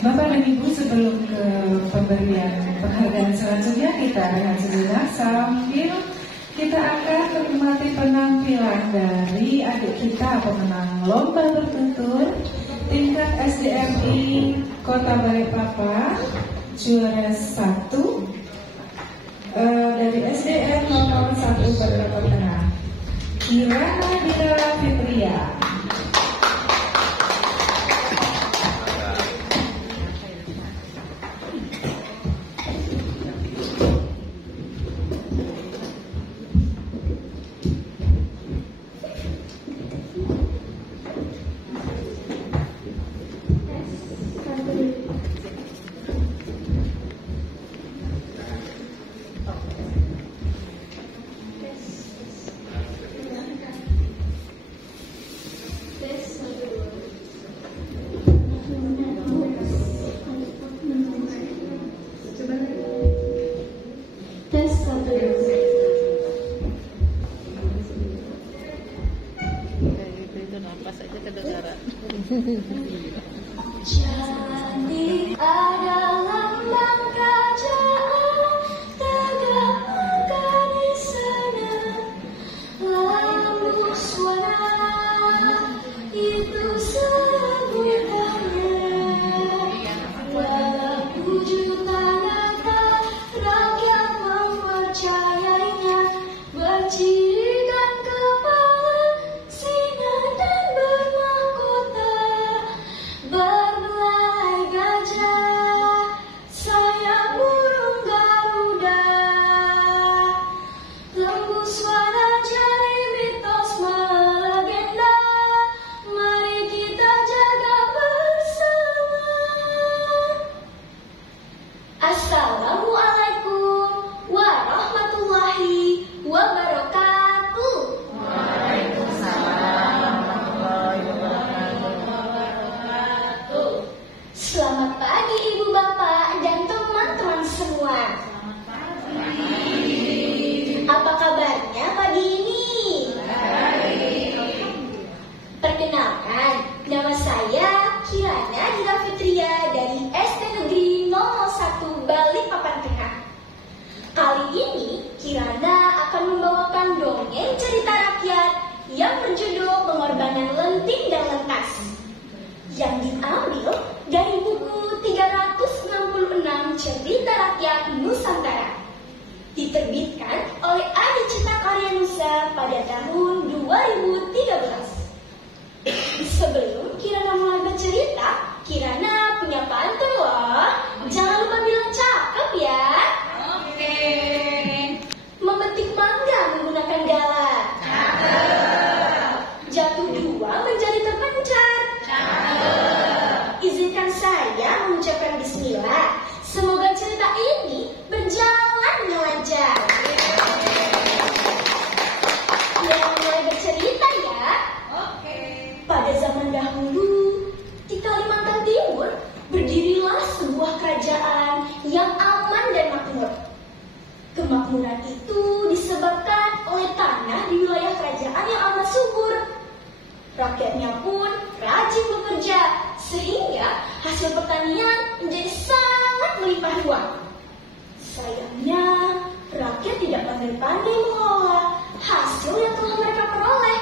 Bapak dan Ibu, sebelum ke pemberian penghargaan selanjutnya, kita rehat sejenak sambil kita akan menikmati penampilan dari adik kita pemenang lomba bertutur tingkat SDMI Kota Balikpapan juara 1 dari SDN nomor 1 Balikpapan Tengah, Kirana Dila Fitria. Jadi adalah langkah jalan tegak langkah di sana, lalu suara itu sebutannya dalam wujudan nyata rakyat mempercayainya, bercirikan kepala singa dan bermahkota berbelai gajah, sayap burung garuda, tembus suara jari mitos melegenda, mari kita jaga bersama. Assalamualaikum warahmatullahi wabarakatuh. Selamat pagi Ibu Bapak dan teman-teman semua. Apa kabarnya pagi ini? Perkenalkan, nama saya Kirana Dila Fitria dari SD Negeri nomor 1 Balikpapan Tengah. Kali ini Kirana akan membawakan dongeng cerita rakyat yang berjudul Pengorbanan Lenting dan Lentas, yang diambil dari buku 366 Cerita Rakyat Nusantara, diterbitkan oleh Adi Cita Karya Nusa pada tahun 2013. Sebelum Kirana mulai bercerita, Kirana punya pantun loh. Jangan lupa bilang cakep ya. Oke. Memetik mangga menggunakan gala. Cakep. Jatuh dua menjadi terpencar. Cakep. Izinkan saya mengucapkan bismillah. Semoga cerita ini berjalan dengan lancar. Yang mulai bercerita ya. Oke. Pada zaman dahulu, di Kalimantan Timur berdirilah sebuah kerajaan yang aman dan makmur. Kemakmuran itu disebabkan oleh tanah di wilayah kerajaan yang amat subur. Rakyatnya pun rajin bekerja, sehingga hasil pertanian menjadi sangat melimpah ruah. Sayangnya, rakyat tidak pandai-pandai mengolah hasil yang telah mereka peroleh.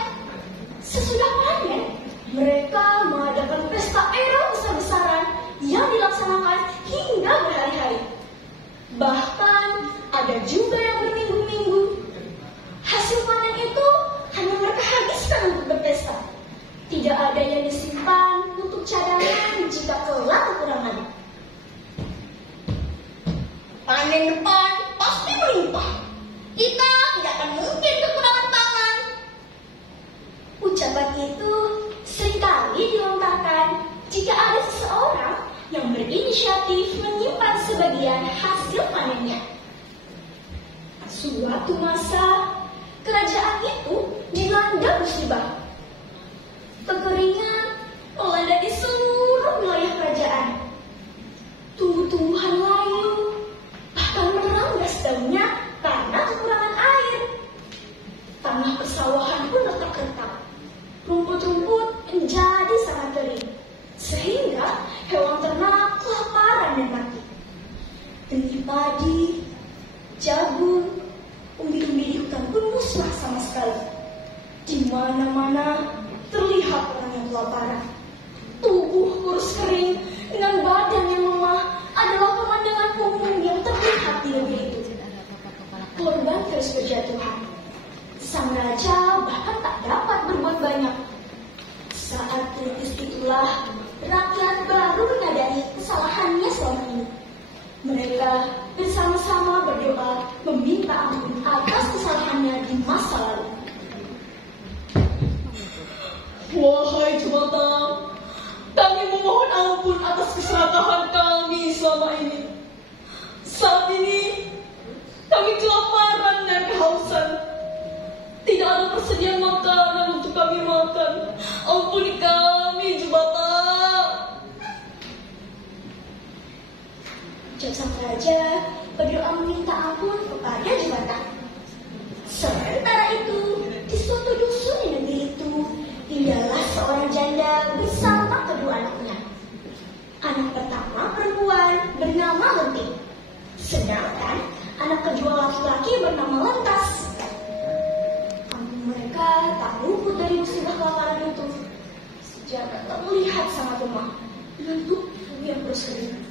Sesudah panen, mereka mengadakan pesta era besar-besaran yang dilaksanakan hingga berhari-hari. Bahkan ada juga yang berminggu-minggu. Hasil panen itu hanya mereka habiskan untuk berpesta. Tidak ada yang disimpan untuk cadangan jika kelak kekurangan. Panen depan pasti melimpah. Kita tidak akan mungkin kekurangan pangan. Ucapan itu seringkali dilontarkan jika ada seseorang yang berinisiatif menyimpan sebagian hasil panennya. Suatu masa, kerajaan itu dilanda musibah. Kekeringan melanda di seluruh wilayah kerajaan. Tumbuh-tumbuhan layu, bahkan merambas daunnya karena kekurangan air. Tanah persawahan pun retak-retak. Rumput-rumput menjadi sangat kering, sehingga hewan ternak Saat ini kami kelaparan dan kehausan. Tidak ada persediaan makanan untuk kami makan. Ampuni kami, Jubata. Ucap sang raja berdoa meminta ampun kepada Jubata. Sementara itu, di suatu dusun di negeri itu, tinggallah seorang janda bersama kedua anaknya. Anak pertama perempuan bernama Lenting, sedangkan anak kedua laki-laki bernama Lentas. Kampung mereka tak luput dari musibah kelaparan itu. Sejak tak melihat sangat lemah dengan tubuh yang terus kering.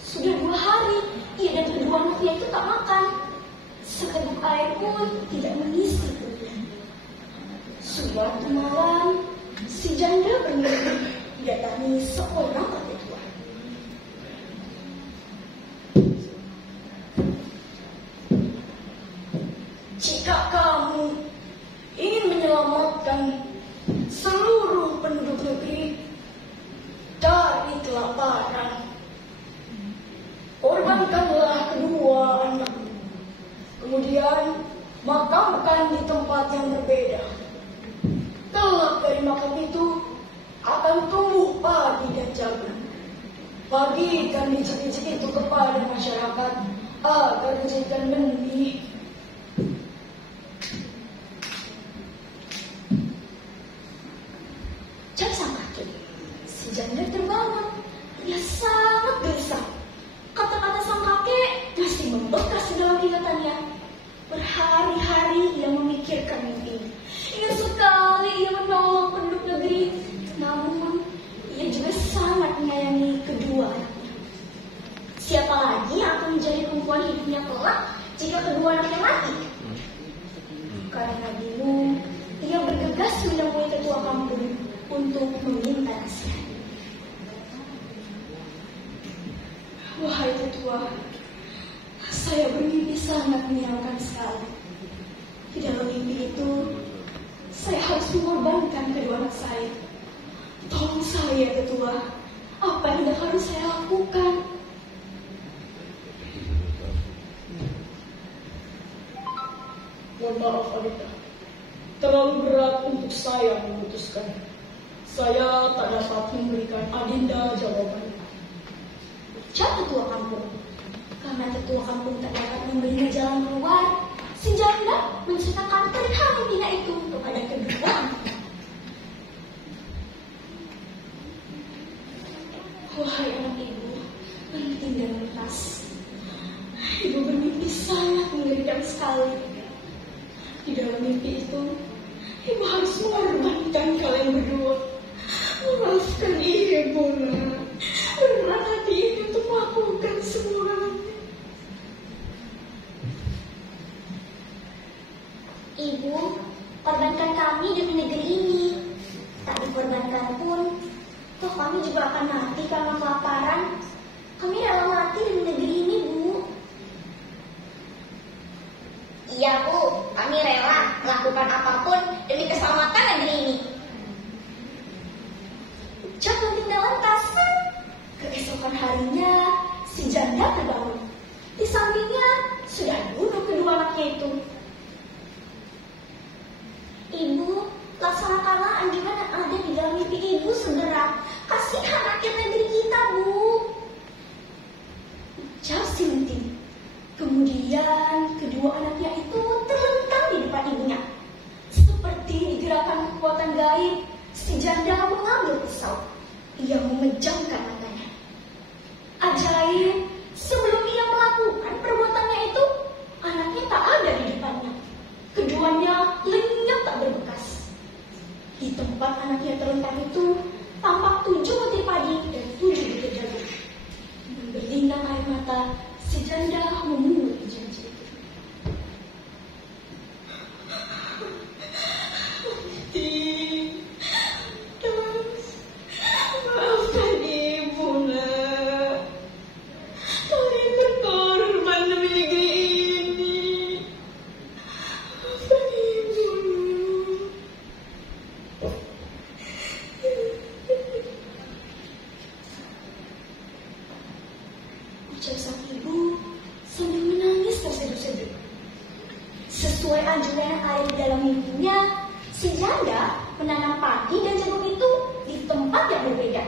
Sudah 2 hari, ia dan kedua anaknya itu tak makan. Seteguk air pun tidak mengisi perutnya. Suatu malam, si janda bermimpi didatangi seorang kakek tua. Jika kamu ingin menyelamatkan seluruh penduduk negeri dari kelaparan, korbankanlah kedua anak. Kemudian makamkan di tempat yang berbeda. Kelak dari makam itu akan tumbuh padi dan jagung. Bagikan biji-biji itu kepada masyarakat agar dijadikan benih. Ucap sang kakek, si janda terbangun. Ia sangat gelisah. Kata-kata sang kakek masih membekas di dalam ingatannya. Berhari-hari ia memikirkan mimpi. Ingin sekali ia menolong penduduk negeri. Namun, ia juga sangat menyayangi kedua anaknya. Siapa lagi yang akan menjadi perempuan hidupnya kelak jika kedua anaknya mati? Karena bingung, ia bergegas menemui ketua kampung untuk meminta nasihat. Wahai ketua, saya bermimpi sangat menyenangkan sekali. Di dalam mimpi itu, saya harus mengorbankan kedua anak saya. Tolong saya, ketua. Apa yang harus saya lakukan? Mohon maaf, Alita. Terlalu berat untuk saya memutuskan. Saya tak dapat memberikan Adinda jawaban. Ucap ketua kampung. Karena ketua kampung tak dapat memberinya jalan keluar, si janda menceritakan perihal mimpinya itu kepada kedua anaknya. Wahai anak ibu, Lenting dan Lentas, ibu bermimpi sangat mengerikan sekali. Di dalam mimpi itu, ibu harus mengorbankan kalian berdua. Maafkan ibu, nak. Berat hati ini untuk melakukan semuanya. Ibu, korbankan kami demi negeri ini. Tak dikorbankan pun, toh kami juga akan mati karena kelaparan. Kami rela mati demi negeri ini, Bu. Iya, Bu. Kami rela melakukan apapun demi keselamatan negeri ini. Ucap Lenting dan Lentas. Keesokan harinya, si janda terbangun. Di sampingnya sudah bunuh kedua anaknya itu. Ibu, laksanakanlah anjuran yang ada di dalam mimpi ibu segera. Kasihan rakyat negeri kita, Bu. Ucap si Lenting. Kemudian kedua anaknya itu terlentang di depan ibunya. Seperti digerakkan kekuatan gaib, si janda mengambil pisau. Ia memejamkan matanya. Ajaib, sebelum ia melakukan perbuatannya itu, anaknya tak ada di depannya. Keduanya lenyap tak berbekas. Di tempat anaknya terlentang itu, tampak 7 butir padi dan 7 butir jagung. Berlinang air mata, si janda memungut janji itu. Maafkan ibu, nak. Kalian berkorban demi negeri ini. Maafkan ibu. Ucap sang ibu, Sesuai anjuran yang ada di dalam mimpinya, si janda menanam padi dan jagung itu di tempat yang berbeda.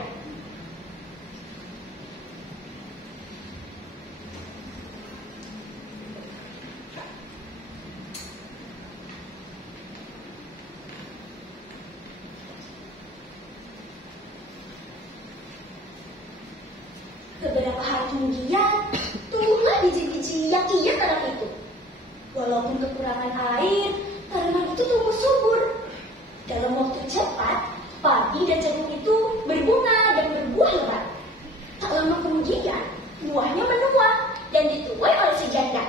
Beberapa hari kemudian, tumbuhlah biji-biji yang ia tanam itu. Walaupun kekurangan air, tanaman itu tumbuh subur. Dalam waktu cepat, padi dan jagung itu berbunga dan berbuah lebat. Tak lama kemudian, buahnya menua dan dituai oleh si janda.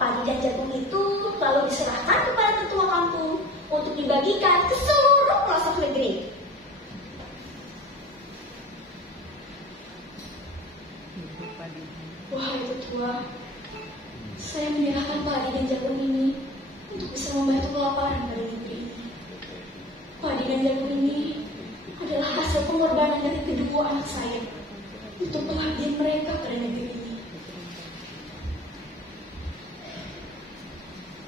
Padi dan jagung itu lalu diserahkan kepada ketua kampung untuk dibagikan ke seluruh pelosok negeri. Wahai ketua, saya menyerahkan padi dan jagung ini untuk bisa membantu kelaparan pada negeri ini. Padi dan jagung ini adalah hasil pengorbanan dari kedua anak saya untuk pengabdian mereka pada negeri ini.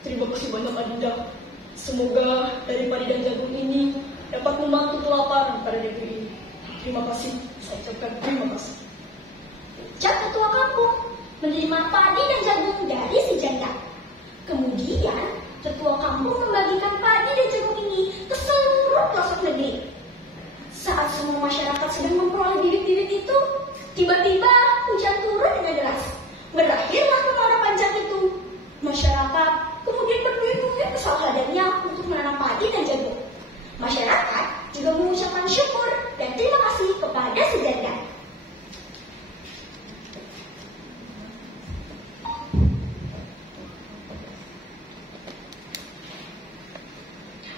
Terima kasih banyak Adinda. Semoga dari padi dan jagung ini dapat membantu kelaparan pada negeri ini. Terima kasih, saya ucapkan terima kasih. Ucap ketua kampung menerima padi dan jagung dari si janda. Kemudian ketua kampung membagikan padi dan jagung ini ke seluruh pelosok negeri. Saat semua masyarakat sedang memperoleh bibit-bibit itu, tiba-tiba hujan turun dengan deras. Berakhirlah kemarau panjang itu. Masyarakat kemudian berduyun-duyun ke sawah ladangnya untuk menanam padi dan jagung. Masyarakat juga mengucapkan syukur dan terima kasih kepada si janda.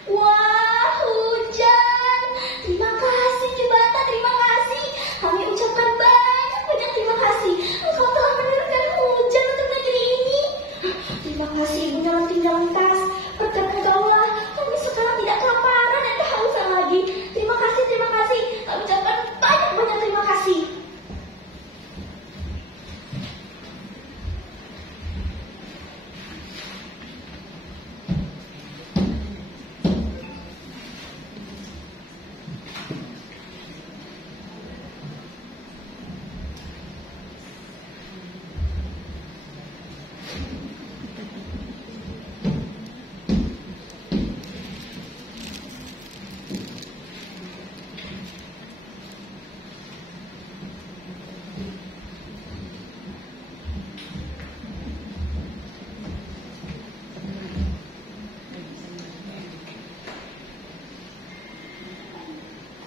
Wah, hujan. Terima kasih Jembatan, terima kasih. Kami ucapkan banyak terima kasih. Engkau telah menurunkan hujan untuk negeri ini. Terima kasih Ibu Nyalanting Dalentas. Berkat Engkaulah kami sekarang tidak kelaparan dan kehausan lagi. Terima kasih, terima kasih. Kami ucapkan banyak terima kasih.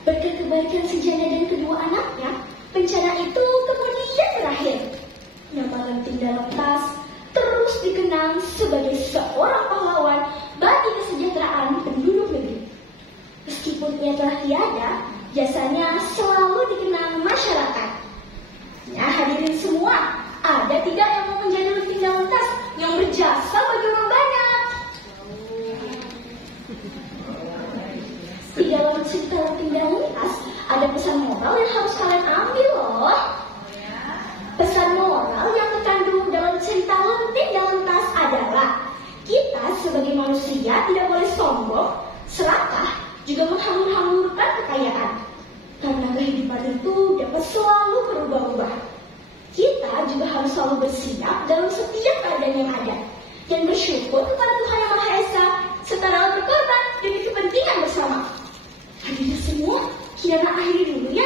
Berkat kebaikan si janda dan kedua anaknya, bencana itu kemudian berakhir. Nama Lenting Dalentas terus dikenang sebagai seorang pahlawan bagi kesejahteraan penduduk negeri. Meskipun ia telah tiada, jasanya selalu dikenang masyarakat. Nah, hadirin semua, ada tidak yang mau menjadi Lenting Dalentas yang berjasa bagi orang banyak? Di dalam cerita Lenting Dalentas ada pesan moral yang harus kalian ambil loh. Pesan moral yang terkandung dalam cerita Lenting Dalentas adalah kita sebagai manusia tidak boleh sombong, serakah, juga menghambur-hamburkan kekayaan. Karena kehidupan itu dapat selalu berubah-ubah. Kita juga harus selalu bersiap dalam setiap keadaan yang ada dan bersyukur kepada Tuhan Yang Maha Esa serta dalam berkorban demi kepentingan bersama. Hadirin semua, kirana akhiri dulu ya